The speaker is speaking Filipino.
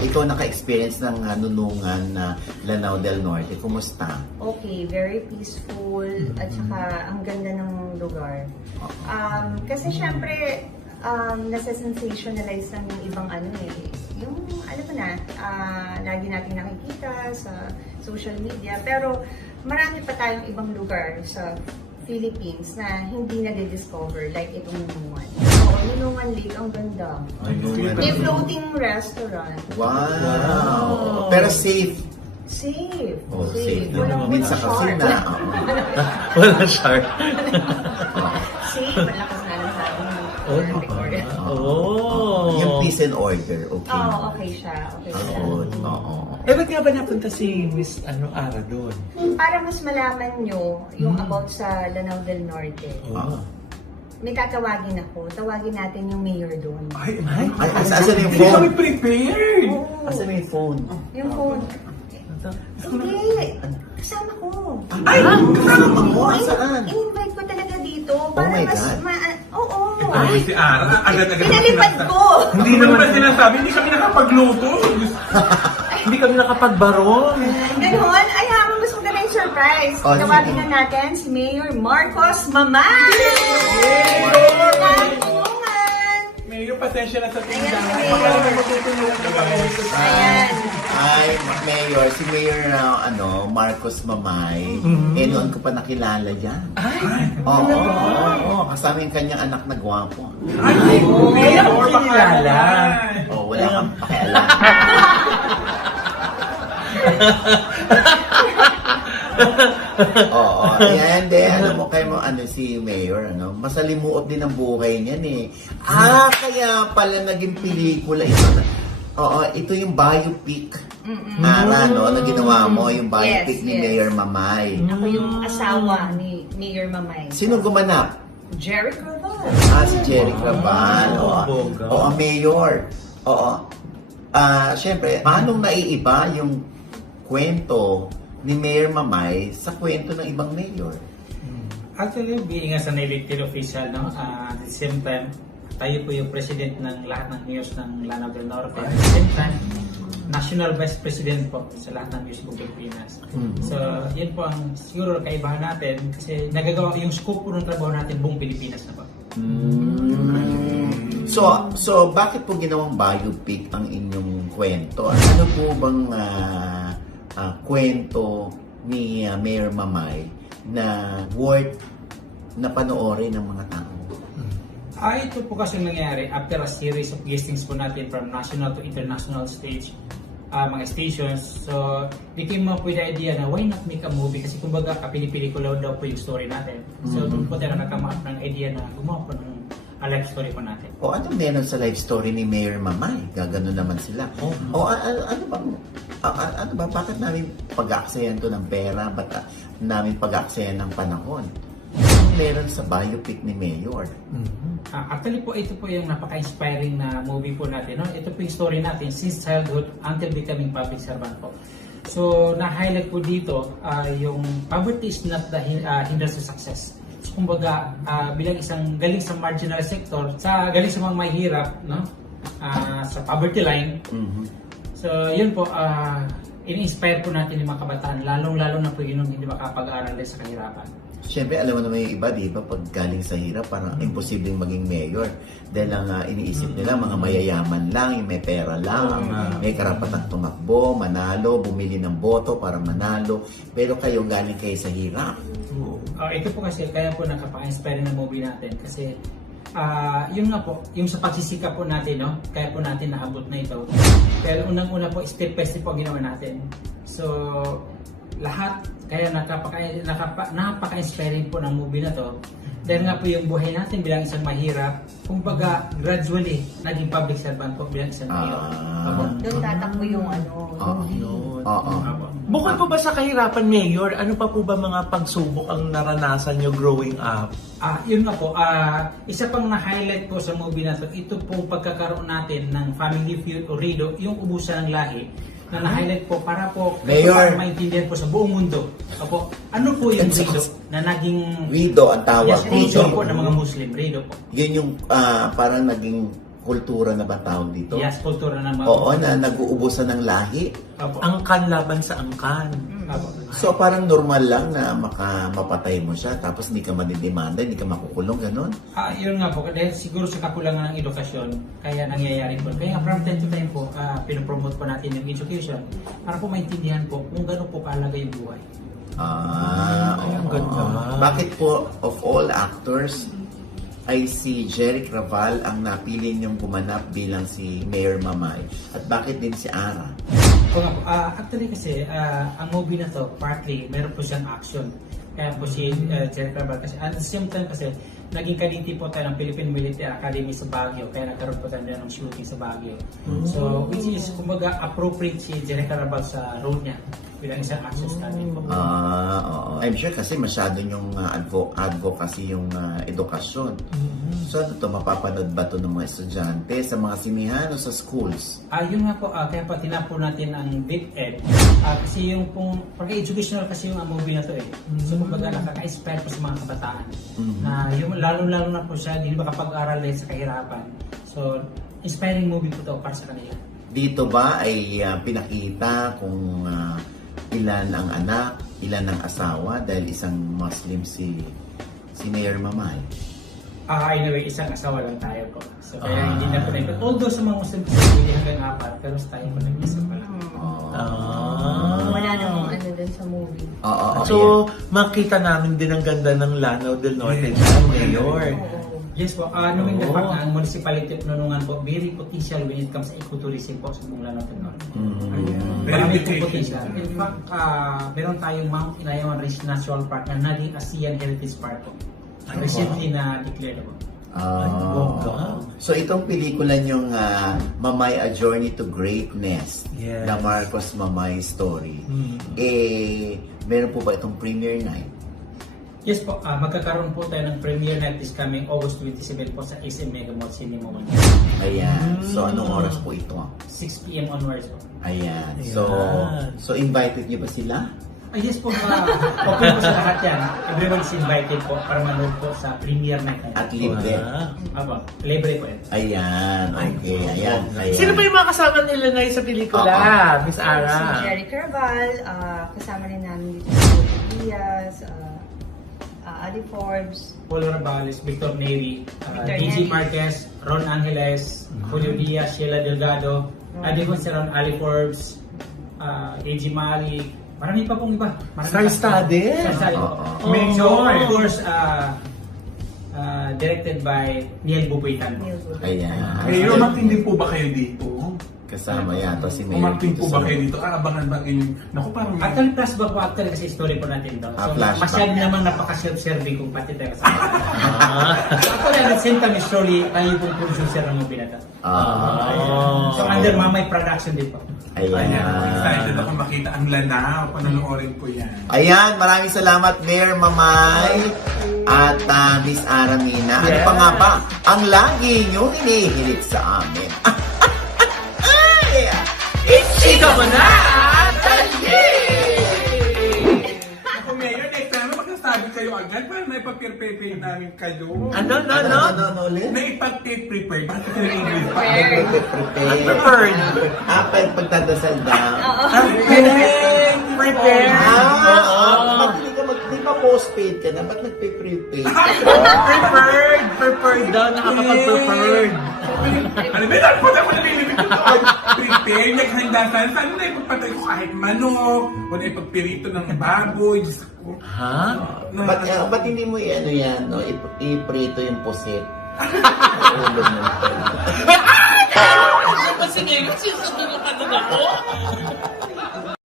ikaw naka-experience ng nunungan na Lanao del Norte. Kumusta? Okay, very peaceful at saka ang ganda ng lugar. Kasi syempre, nasa-sensationalize lang yung ibang ano eh. Yung, alam mo na, lagi natin nakikita sa social media. Pero marami pa tayong ibang lugar sa Philippines na hindi na-discover like itong Nunungan. Oo, Nunungan Lake, ang ganda. May floating restaurant. Wow! Pero safe. Safe. Oh, safe. Walang Minsan kasi shark. na. Wala shark. Safe, malakas na lang sa ating Oh. Victoria. Yung peace and order, okay. Oo, okay siya. Okay siya. Oo. Eh, ba't nga ba napunta si Miss Ara doon? Para mas malaman nyo yung about sa Lanao del Norte, may tatawagin ako. Tawagin natin yung mayor doon. Ay, Asan yung hindi kami phone? prepared! Oo. Asan yung phone? Yung phone. Hindi. Kasama ko. Ay! Kasama mo? Saan? I-invite ko talaga dito. Oh Para my mas God. Oo. Ay, si Ara, agad-agad. Pinalipad ko. Hindi naman sinasabi, hindi kami nakapagluto. Hindi kami nakapagbaron. Ganon. Ay, mas maganda yung surprise. Oh, Tawagin sige. na natin si Mayor Marcos Mamay! Mayor, pasensya na sa Ayan, tindahan. si Mayor. Baka naman matutulungan ka kami. Ayan. Ay, Mayor, si Mayor Marcos Mamay, noon ko pa nakilala dyan. Ay, Oo, kasama yung kanyang anak na gwapo. Ay, Mayor, Mayor, kilala. Wala kang pakialam. Oo, ayan din. Alam mo kayo si Mayor, masalimuot din ang buhay niyan eh. Kaya pala naging pelikula ito. Oo, ito yung biopic. Na ginawa mo, yung biopic Yes, ni yes. Mayor Mamay. Ako yung asawa ni Mayor Mamay. Sino gumanap? Jerry Craval. Si Jerry Craval. bongga. Oo, Mayor. Oo. Siyempre, paano naiiba yung kwento ni Mayor Mamay sa kwento ng ibang mayor? Actually, being as an elected official, no, at the same time, tayo po yung president ng lahat ng mayors ng Lanao del Norte. At the same time, national vice president po sa lahat ng mayors ng Pilipinas. So, yun po ang siguro kaibahan natin kasi nagagawa yung scope po ng trabaho natin buong Pilipinas na po. So bakit po ginawang biopic ang inyong kwento? Ano po bang kwento ni Mayor Mamay na worth na panoorin ng mga tao? Ito po kasi nangyari after a series of guestings po natin from national to international stage, mga stations. So, they came up with the idea na why not make a movie? Kasi kumbaga, kapili-pelikula daw po yung story natin. So, doon po tayo nakakama up ng idea na gumawa po ng life story po natin. O ano meron sa life story ni Mayor Mamay? Gagano naman sila. Ano ba? Bakit namin pag-aaksayan to ng pera? Ba't namin pag-aaksayan ng panahon? Ano meron sa biopic ni Mayor? Actually po, ito po yung napaka-inspiring na movie po natin. No? Ito po yung story natin since childhood until becoming public servant po. So, na-highlight po dito yung poverty is not the hindrance to success. So, kumbaga, bilang isang galing sa marginal sector, galing sa mga mahirap, no? Sa poverty line. So, yun po, in-inspire po natin yung mga kabataan, lalong-lalo na po yun yung hindi makapag-aaral din sa kahirapan. Siyempre, alam mo naman yung iba, di ba? Pag galing sa hirap, parang imposibleng maging mayor. Dahil ang iniisip nila, mga mayayaman lang, yung may pera lang, may karapatang tumakbo, manalo, bumili ng boto para manalo. Pero kayo, galing kayo sa hirap. Ito po kasi, kaya po nakapa-inspire ng movie natin. Kasi, yun nga po, yung sa pagsisikap po natin, no? Kaya po natin naabot na ito. Pero unang-una po, step by step po ang ginawa natin. So, lahat, kaya napaka-inspiring po ng movie na to. Dahil nga po yung buhay natin bilang isang mahirap, kumbaga gradually naging public servant po bilang isang mayor. Doon tatakbo yung Bukod po ba sa kahirapan, Mayor, ano pa po ba mga pagsubok ang naranasan nyo growing up? Yun nga po, isa pang na-highlight po sa movie na to, ito po pagkakaroon natin ng family feud o RIDO, yung ubusan ng lahi, na na-highlight po para po Mayor. maintindihan po sa buong mundo. Opo, ano po yung RIDO na naging Rido ang tawag. yes, RIDO po ng mga Muslim, RIDO po. Yun yung parang naging kultura na ba tawag dito? Yes, kultura ng mga... Oo, na nag-uubusan ng lahi. Opo. Angkan laban sa angkan. Opo. So parang normal lang na mapatay mo siya tapos hindi ka manidemanda, hindi ka makukulong, ganun? Yun nga po, dahil siguro sa kakulangan ng edukasyon, kaya nangyayari po. Kaya nga from time to time po, pinopromote po natin yung education para po maintindihan po kung gano'n po kahalaga yung buhay. Ay, ang ganda. Bakit po, of all actors, ay si Jeric Raval ang napili niyong gumanap bilang si Mayor Mamay? At bakit din si Ara? O nga po, actually kasi, ang movie na to, partly, meron po siyang action. Kaya po si Jeric Raval kasi, at the same time kasi, naging kaliti po tayo ng Philippine Military Academy sa Baguio, kaya nagkaroon po tayo ng shooting sa Baguio. So, which is, kumbaga, appropriate si Jeric Raval sa role niya bilang isang action study po. Oo. I'm sure kasi masyado yung advocacy yung edukasyon. So ano to, mapapanood ba to ng mga estudyante sa mga sinihan o sa schools? Yun nga po, kaya pa tinapo natin ang DepEd. Kasi yung pong, pagka-educational kasi yung movie na to eh. So kumbaga nakaka-inspire po sa mga kabataan. Na yung lalo-lalo na po siya, hindi makapag-aral din sa kahirapan. So, inspiring movie po to para sa kanila. Dito ba ay pinakita kung ilan ang anak, ilan ang asawa dahil isang Muslim si Mayor Mamay? Anyway, isang asawa lang tayo po. So, kaya hindi na po na. Although sa mga Muslim po, hindi hanggang 4, pero sa tayo po nag-isa pa lang. Wala namang ano dun sa movie. So, makita namin din ang ganda ng Lanao del Norte Mayor. Yes po, knowing the fact na ang municipality of Nonongan po, very potential when it comes sa ecotourism po sa buong Lanao del Norte. Marami pong potential. In fact, meron tayong Mount Inayawan National Park na naging ASEAN Heritage Park po. Recently na declared po. So itong pelikula niyong Mamay, A Journey to Greatness, Yes. na Marcos Mamay story, meron po ba itong premiere night? Yes po, magkakaroon po tayo ng premiere night this coming August 27 po sa SM Mega Mall Cinema 1. Ayan. So anong oras po ito? 6 p.m. onwards po. Ayan. Ayan. So invited niyo ba sila? Yes po, okay po sa lahat yan. Everyone is invited po para manood po sa premiere night. At libre. Apo, libre po yan. Ayan. Okay. Ayan. Sino pa yung mga kasama nila na sa pelikula, Miss Ara? Si Jeric Raval, kasama rin namin dito si Jose Diaz, Ali Forbes, Paul Rabales, Victor Neri, Victor DJ Neri. Marquez, Ron Angeles, Julio Diaz, Sheila Delgado, Adi Conceron, Ali Forbes, AG Malik, marami pa pong iba. Star-studded. Star-studded po. Oh. So, of course, directed by Neil Bubuitan. Neil Gould. Ayan. Mayor, matindi po ba kayo dito? Kasama yata si Mayor. Umating po ba sa- kayo dito? Abangan ba inyong... Naku, parang... Actually, flashback po actually kasi story po natin daw. So, Flashback. masyado namang napaka-self-serving kung pati tayo kasama. Actually, at the same time, surely, tayo pong producer ng movie na to. So, under Mamay Production din po. Ayan, Ayan. excited ako makita ang Lanao. Panonoorin ko yan. Ayan, maraming salamat, Mayor Mamay at Miss Aramina. Ano pa nga ba ang lagi niyong inihilig sa amin? Ichika mo na! Ako, Mayor, next time, magsasabi kayo agad para naipag-prepare namin kayo. Ano? Ano ulit? Naipag-prepare. Bakit sila English? Prepare. Preferred. Pagtadasal daw. Prepared. Ba't hindi ka di ba postpaid ka na? Ba't nagpe-prepaid? Preferred daw. Nakakapag-preferred. Ano ba? Dapat ako nalilibig ko ito. Prepare, naghanda sana. Sana na ipagpatay ko kahit manok o na ipagpirito ng baboy. Diyos ko. Ha? Ba't hindi mo ano yan, no? Iprito yung pusit. Ulo mo. Sige, susunod ka na ako.